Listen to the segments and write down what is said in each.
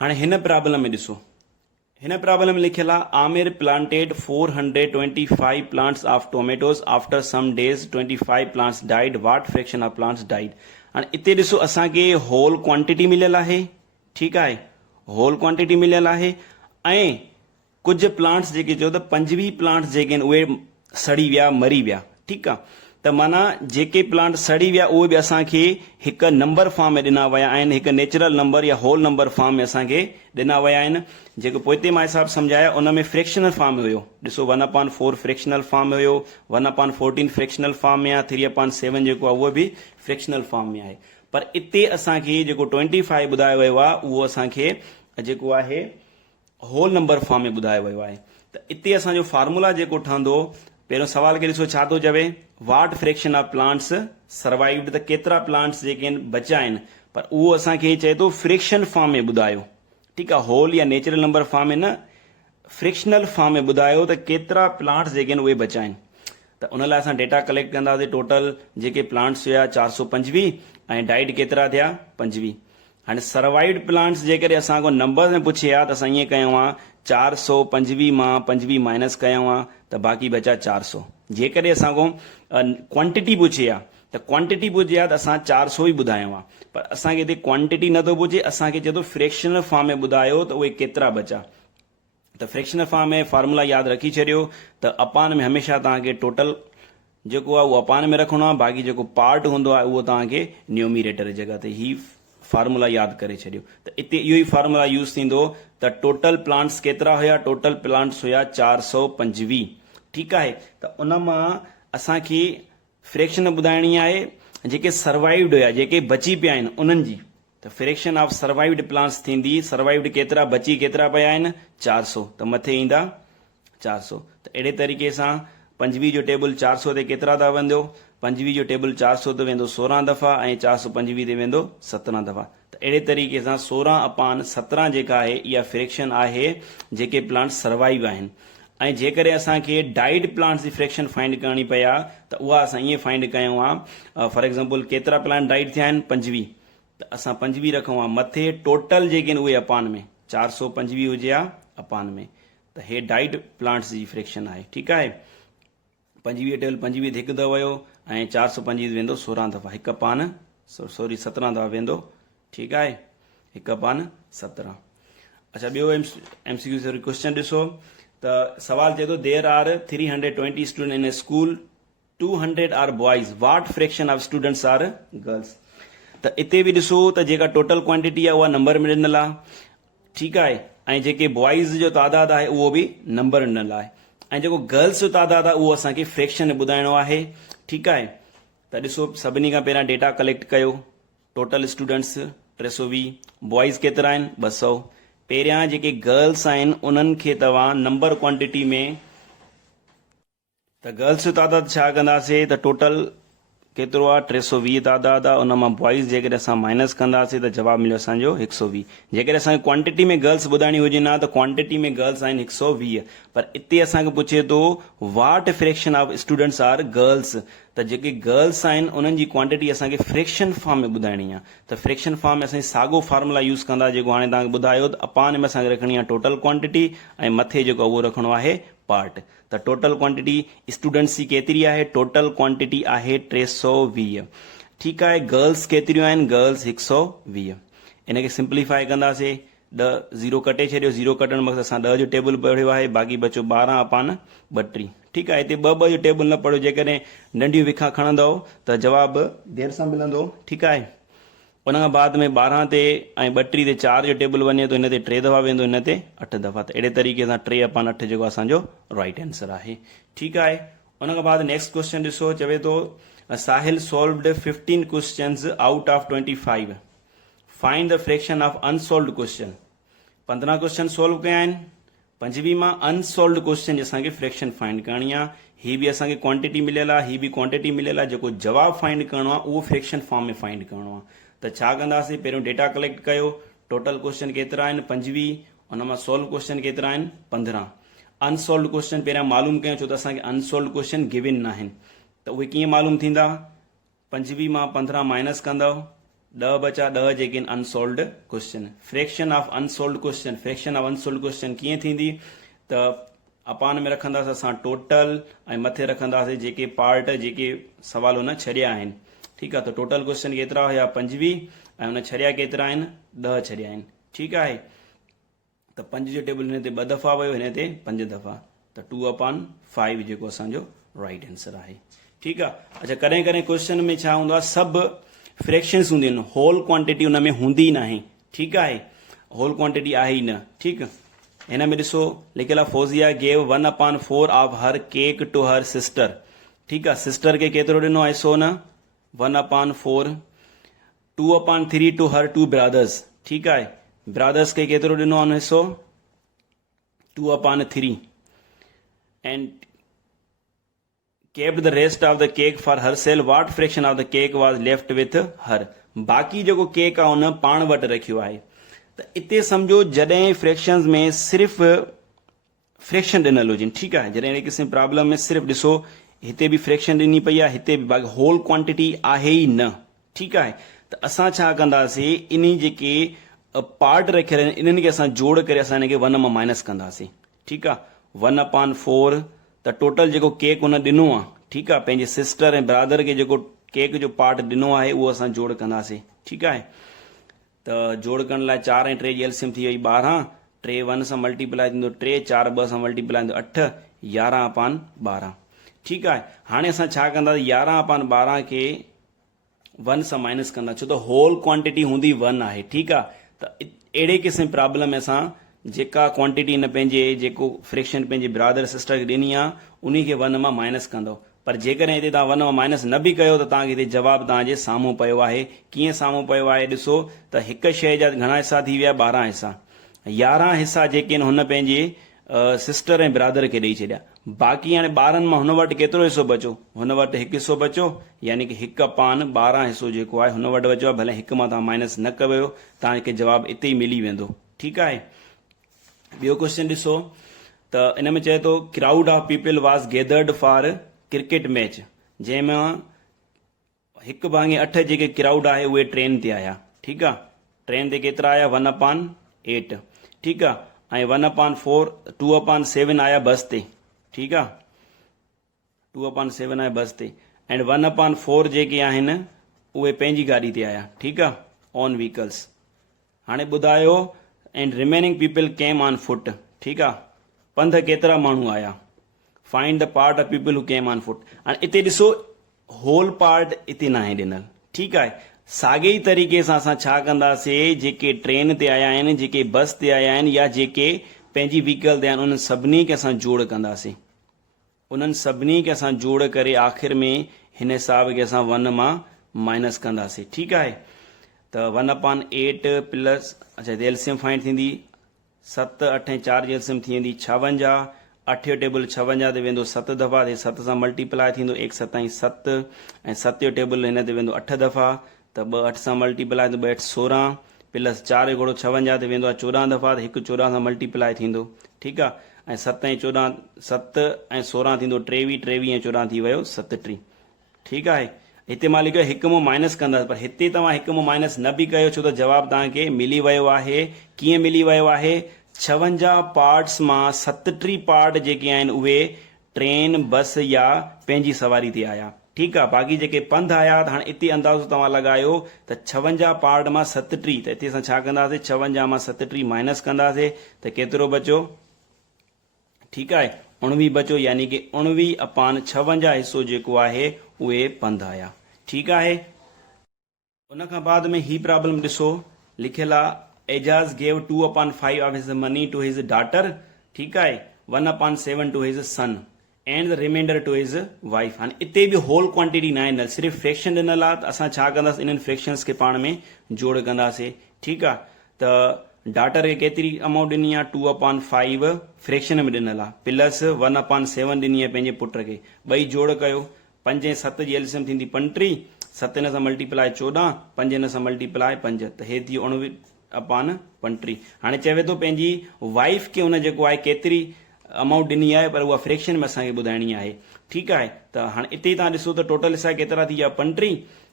हाणे हिन प्रॉब्लम में ॾिसो, हिन प्रॉब्लम में लिखियल आहे Aamir planted 425 plants of tomatoes after some days 25 plants died, what fraction of plants died. हाणे इते ॾिसो असांखे होल क्वांटिटी मिलियल आहे, ठीकु आहे, होल क्वांटिटी मिलियल आहे ऐं कुछ प्लांट्स जेके चयो त 25 प्लांट्स जेके आहिनि उहे सड़ी विया, मरी विया, ठीकु आहे। त माना जेके प्लांट सड़ी विया उहे बि असांखे हिकु नंबर फॉर्म में ॾिना विया आहिनि, हिकु नेचुरल नंबर या होल नंबर फॉर्म में असांखे ॾिना विया आहिनि, जेको पोइ हिते मां हिसाब सम्झाया उन में फ्रैक्शनल फॉर्म में हुयो। ॾिसो 1/4 फ्रैक्शनल फॉर्म में हुयो, 1/14 फ्रैक्शनल फॉर्म में आहे, 3/7 जेको आहे उहो बि फ्रैक्शनल फॉर्म में आहे। पर इते असांखे जेको 25 ॿुधायो वियो आहे उहो असांखे जेको आहे होल नंबर फॉर्म में ॿुधायो वियो आहे। त इते असांजो फार्मूला जेको ठहंदो, पहिरियों सवाल खे ॾिसो छा थो चवे, वाट फ्रैक्शन ऑफ प्लांट्स सर्वाइव्ड, त केतिरा प्लांट्स जेके आहिनि बचा आहिनि, पर उहो असांखे चए थो फ्रैक्शन फॉर्म में ॿुधायो, ठीकु आहे, होल या नेचुरल नंबर फॉर्म में न, फ्रैक्शनल फॉर्म में ॿुधायो त केतिरा प्लांट्स जेके आहिनि उहे बचा आहिनि। त उन लाइ असां डेटा कलेक्ट कंदासीं, टोटल जेके प्लांट्स हुया 425 ऐं डाइड केतिरा थिया 25। हाणे सर्वाइव्ड प्लांट्स जेकॾहिं असांखो नंबर में पुछे हा त असां ईअं कयूं हा 425 मां 25 माइनस कयूं हा त बाक़ी बचा 400। जेकॾहिं असांखो क्वांटिटी पुछे हा त क्वांटिटी पुछे हा त असां 400 ई ॿुधायूं हा, पर असांखे हिते क्वांटिटी नथो पुछे, असांखे चए थो फ्रैक्शनल फॉर्म में ॿुधायो त उहे केतिरा बचा। त फ्रैक्शनल फॉर्म में फार्मूला यादि रखी छॾियो त अपान में हमेशह तव्हांखे टोटल जेको आहे उहो अपान में रखणो आहे, बाक़ी जेको पार्ट हूंदो आहे उहो तव्हांखे न्यूमिरेटर जी जॻह ते ही फार्मूला यादि करे छॾियो। त इते इहो ई फार्मूला यूज़ थींदो त टोटल प्लांट्स केतिरा हुया, टोटल प्लांट्स हुया 425, ठीकु आहे। त उन मां असांखे फ्रैक्शन ॿुधाइणी आहे जेके सर्वाइव्ड हुया, जेके बची पिया आहिनि उन्हनि जी। त फ्रैक्शन ऑफ सर्वाइव्ड प्लांट्स थींदी, सर्वाइव्ड केतिरा बची केतिरा पिया आहिनि 400, त मथे ईंदा 400। त अहिड़े तरीक़े सां 25 जो टेबल 400 ते केतिरा था वेंदो, 25 जो टेबल 400 ते वेंदो 16 दफ़ा ऐं 425 ते वेंदो 17 दफ़ा। त अहिड़े तरीक़े सां 16/17 जेका आहे इहा फ्रैक्शन आहे जेके प्लांट सर्वाइव आहिनि। ऐं जेकॾहिं असांखे डाइड प्लांट्स जी फ्रैक्शन फाइंड करणी पई आहे त उहा असां ईअं फाइंड कयूं हा, फॉर एग्ज़ाम्पल केतिरा प्लांट डाइड थिया आहिनि 25, त असां 25 रखूं हा, मथे टोटल जेके आहिनि उहे अपान में 425 हुजे हा अपान में, त हे डाइड प्लांट्स जी फ्रैक्शन आहे, ठीकु आहे। 25 टेबल 25 हिकु दफ़ो वियो ऐं 425 वेंदो 16 दफ़ा, हिकु अपान 17 दफ़ा वेंदो, ठीकु आहे, 1/17। अच्छा, ॿियो MCQ क्वेश्चन ॾिसो त सवाल चए थो there R 320 student in A school, 200 R boys, what fraction of students R girls. त इते बि ॾिसो त जेका टोटल क्वांटिटी आहे उहा नंबर में ॾिनल आहे, ठीकु आहे, ऐं जेके बॉयज़ जो तादाद आहे उहो बि नंबर ॾिनल आहे, ऐं जेको गर्ल्स जो तादाद आहे उहो असांखे फ्रैक्शन ॿुधाइणो आहे, ठीकु आहे। त ॾिसो सभिनी खां पहिरियां डेटा कलेक्ट कयो, टोटल स्टूडेंट्स 320, बॉयज़ केतिरा आहिनि 200। पहिरियां जेके गर्ल्स आहिनि उन्हनि खे तव्हां नंबर क्वांटिटी में, त गर्ल्स जो तादाद छा कंदासीं त टोटल केतिरो आहे 320 तादाद आहे, उन मां बॉयज़ जेकॾहिं असां माइनस कंदासीं त जवाबु मिलियो असांजो 120। जेकॾहिं असांखे क्वांटिटी में गर्ल्स ॿुधाइणी हुजे न त क्वांटिटी में गर्ल्स आहिनि 120, पर इते असांखे पुछे थो वाट fraction of students R girls, त जेके गर्ल्स आहिनि उन्हनि जी क्वांटिटी असांखे फ्रैक्शन फॉर्म में ॿुधाइणी आहे। त फ्रैक्शन फॉर्म में असां साॻियो फार्मूला यूज़ कंदा जेको हाणे तव्हांखे ॿुधायो, त अपान में असांखे रखणी आहे टोटल क्वांटिटी ऐं मथे जेको उहो रखणो आहे पार्ट। त टोटल क्वांटिटी स्टूडेंट्स जी केतिरी आहे, टोटल क्वांटिटी आहे 320, ठीकु आहे। गर्ल्स केतिरियूं आहिनि, गर्ल्स 120। इनखे सिंप्लीफाई कंदासीं, 10 0 कटे छॾियो, 0 कटण मक़सद असां 10 जो टेबल पढ़ियो आहे, बाक़ी बचो 12/32, ठीकु आहे। हिते 2 जो टेबल न पढ़ियो, जेकॾहिं नंढियूं विखा खणंदव त जवाबु देरि सां मिलंदो, ठीकु आहे। उन खां बाद में 12 ते ऐं 32 ते 4 जो टेबल वञे थो, हिन ते 3 दफ़ा वेंदो, हिन ते 8 दफ़ा। त अहिड़े तरीक़े सां 3/8 जेको असांजो राइट आंसर आहे, ठीकु आहे। उन खां बाद नेक्स्ट क्वेश्चन ॾिसो, चवे थो साहिल solved 15 questions out of 25, find the fraction of unsolved question. 15 question solve कया आहिनि, 25 मां अनसॉल्व्ड क्वेश्चन जी असांखे फ्रैक्शन फाइंड करणी आहे। ही बि असांखे क्वांटिटी मिलियल आहे, ही बि क्वांटिटी मिलियल आहे, जेको जवाबु फाइंड करणो आहे उहो फ्रैक्शन फॉर्म में फाइंड करणो आहे। त छा कंदासीं, पहिरियों डेटा कलेक्ट कयो, टोटल क्वेश्चन केतिरा आहिनि 25, उन मां सॉल्व क्वेश्चन केतिरा आहिनि 15। अनसॉल्व्ड क्वेश्चन पहिरियां मालूम कयूं, छो त असांखे अनसॉल्व्ड क्वेश्चन गिवन न आहिनि। त उहे कीअं मालूम थींदा, 25 मां 15 माइनस कंदव 10 बचा 10 जेके unsold question. Fraction of unsold question, fraction of unsold question कीअं थींदी त अपान में रखंदासीं असां टोटल ऐं मथे रखंदासीं जेके पार्ट जेके सवाल हुन छॾिया आहिनि। ठीकु आहे, त टोटल क्वेश्चन केतिरा हुया 25 ऐं हुन छॾिया केतिरा आहिनि 10 छॾिया आहिनि। ठीकु आहे, त 5 जो टेबल हिन ते 2 दफ़ा वियो, हिन ते 5 दफ़ा, त 2/5 जेको असांजो राइट आंसर आहे। ठीकु आहे। अच्छा, कॾहिं कॾहिं क्वेश्चन में छा हूंदो आहे, सभु फ्रैक्शन्स हूंदियूं आहिनि, होल क्वांटिटी हुन में हूंदी न आहे। ठीकु आहे, होल क्वांटिटी आहे ई न। ठीकु, हिन में ॾिसो लिखियल आहे Fauzia gave 1/4 of her cake to her sister. ठीकु आहे, सिस्टर खे केतिरो ॾिनो आहे हिसो न 1/4, 2/3 टू हर 2 ब्रदर्स। ठीकु आहे, ब्रदर्स खे केतिरो ॾिनो आहे हिसो 2/3 and kept the rest of the cake for herself. What fraction of the cake was left with her? बाक़ी जेको केक आहे हुन पाण वटि रखियो आहे। त इते सम्झो जॾहिं फ्रैक्शन्स में सिर्फ़ फ्रैक्शन ॾिनल हुजनि। ठीकु आहे, जॾहिं अहिड़े क़िस्म प्रॉब्लम में सिर्फ़ु ॾिसो हिते बि फ्रैक्शन ॾिनी पई आहे, हिते बि, बाक़ी होल क्वांटिटी आहे ई न। ठीकु आहे, त असां छा कंदासीं, इन जेके पार्ट रखियल आहिनि इन्हनि खे असां जोड़ करे असां हिन खे 1 मां माइनस कंदासीं। ठीकु आहे, 1/4 त टोटल जेको केक हुन ॾिनो आहे, ठीकु आहे, पंहिंजे सिस्टर ऐं ब्रदर खे जेको केक जो पार्ट ॾिनो आहे उहो असां जोड़ कंदासीं। ठीकु आहे, त जोड़ करण लाइ 4 ऐं 3 जी एलसीएम थी वई 12, 3 1 सां मल्टीप्लाई थींदो 3, 4 2 सां मल्टीप्लाई थींदो 8, 11/12। ठीकु आहे, हाणे असां छा कंदासीं, 11/12 खे 1 सां माइनस कंदा, छो त होल क्वांटिटी हूंदी 1 आहे। ठीकु आहे, त अहिड़े क़िस्म प्रॉब्लम में असां जेका क्वांटिटी न पंहिंजे जेको फ्रैक्शन पंहिंजे ब्रदर सिस्टर खे ॾिनी आहे उन खे 1 मां माइनस कंदो। पर जेकॾहिं हिते तव्हां 1 मां माइनस न बि कयो त तव्हांखे हिते जवाबु तव्हांजे साम्हूं पियो आहे। कीअं साम्हूं पियो आहे ॾिसो त हिकु शइ जा घणा हिसा थी विया 12 हिसा, 11 हिसा जेके आहिनि हुन पंहिंजे सिस्टर ऐं ब्रदर खे ॾेई छॾिया। बाक़ी हाणे ॿारनि मां हुन वटि केतिरो हिसो बचो, हुन वटि 1 हिसो बचो, यानी कि 1/12 हिसो जेको आहे हुन वटि बचो आहे। भले 1 मां तव्हां माइनस न कयो, तव्हांखे जवाबु इते ई मिली वेंदो। ठीकु आहे, ॿियो क्वेश्चन ॾिसो त इन में चए थो crowd of people was gathered for cricket match, जंहिंमां 1/8 जेके क्राउड आहे उहे ट्रेन ते आया। ठीकु आहे, ट्रेन ते केतिरा आया 1/8। ठीकु आहे, ऐं 1/4 2/7 आया बस ते। ठीकु आहे, 2/7 आया बस ते, एंड 1/4 जेके आहिनि उहे पंहिंजी गाॾी ते आया। ठीकु आहे, ऑन व्हीकल्स। हाणे ॿुधायो and remaining people came on foot. ठीकु आहे, पंध केतिरा माण्हू आया, find the part of people who came on foot. हाणे इते ॾिसो होल पार्ट इते न आहे ॾिनल। ठीकु आहे, साॻे ई तरीक़े सां असां छा कंदासीं, जेके ट्रेन ते आया आहिनि, जेके बस ते आया आहिनि, या जेके पंहिंजी व्हीकल ते आहिनि, उन्हनि सभिनी खे असां जोड़ कंदासीं। उन्हनि सभिनी खे असां जोड़ करे आख़िर में हिन हिसाब खे असां 1 मां माइनस कंदासीं। ठीकु आहे, त 1/8 प्लस, अच्छा एलसीएम फाइंड थींदी 7 8 ऐं 4 जी एलसीएम थी वेंदी 56, 8 जो टेबल 56 ते वेंदो 7 दफ़ा, 7 सां मल्टीप्लाई थींदो 1 7 7, ऐं 7 जो टेबल हिन ते वेंदो 8 दफ़ा, त 2 8 सां मल्टीप्लाई थींदो 2 8 16, प्लस 4 जो घोड़ो 56 ते वेंदो आहे 14 दफ़ा, त 1 14 सां मल्टीप्लाई थींदो। ठीकु आहे, ऐं 7 ऐं 14 7 ऐं 16 थींदो 23, 23 ऐं 14 थी वियो 37। ठीकु आहे, हिते मां लिखियो 1 मां माइनस कंदासीं, पर हिते तव्हां 1 मां माइनस न बि कयो, छो त जवाबु तव्हांखे मिली वियो आहे। कीअं मिली वियो आहे, 56 पार्ट्स मां 37 पार्ट जेके आहिनि उहे ट्रेन बस या पंहिंजी सवारी ते आया। ठीकु आहे, बाक़ी जेके पंधु आया, त हाणे इते अंदाज़ो तव्हां लॻायो त 56 पार्ट मां 37, त हिते असां छा कंदासीं 56 मां 37 माइनस कंदासीं, त केतिरो बचो, ठीकु आहे 19 बचो, यानी कि 19/56 हिसो जेको आहे उहे पंधु आया। ठीकु आहे, उन खां बाद में ही प्रॉब्लम ॾिसो लिखियल आहे एजाज गेव 2/5 ऑफ हिज मनी टू हिज डॉटर। ठीकु आहे, 1/7 two his son and the remainder two हिज वाइफ। हाणे इते बि होल क्वांटिटी न आहे, सिर्फ़ु फ्रैक्शन ॾिनल आहे, त असां छा कंदासीं इन्हनि फ्रैक्शन्स खे पाण में जोड़ कंदासीं। ठीकु आहे, त डॉटर खे केतिरी अमाउंट ॾिनी आहे 2/5 फ्रैक्शन में ॾिनल आहे, प्लस 1/7 ॾिनी आहे पंहिंजे पुट खे, ॿई जोड़ कयो, 5 ऐं 7 जी एलसीएम थींदी 35, 7 हिन सां मल्टीप्लाई 14, 5 हिन सां मल्टीप्लाई 5, त हे थी 19/35। हाणे चवे थो पंहिंजी वाइफ खे हुन जेको आहे केतिरी अमाउंट ॾिनी आहे, पर उहा फ्रैक्शन में असांखे ॿुधाइणी आहे। ठीकु आहे, त हाणे इते तव्हां ॾिसो त टोटल हिसा केतिरा थी विया 35,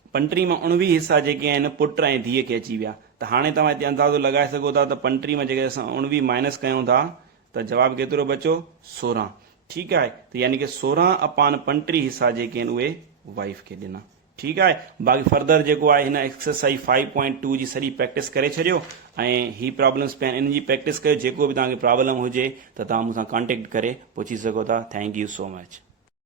पंटीह मां 19 हिसा जेके आहिनि पुट ऐं धीअ खे अची विया त हाणे तव्हां हिते अंदाज़ो लॻाए सघो था त 35 मां जेके असां 19 माइनस कयूं था त जवाबु केतिरो बचो 16। ठीकु आहे, त यानी कि 16/35 हिसा जेके आहिनि उहे वाइफ खे ॾिना। ठीकु आहे, बाक़ी फर्दर जेको आहे हिन एक्सरसाइज 5.2 जी सॼी प्रैक्टिस करे छॾियो ऐं ही प्रॉब्लम्स पिया आहिनि, इन जी प्रैक्टिस कयो। जेको बि तव्हांखे प्रॉब्लम हुजे त तव्हां मूंसां कॉन्टेक्ट करे पुछी सघो था। Thank you so much.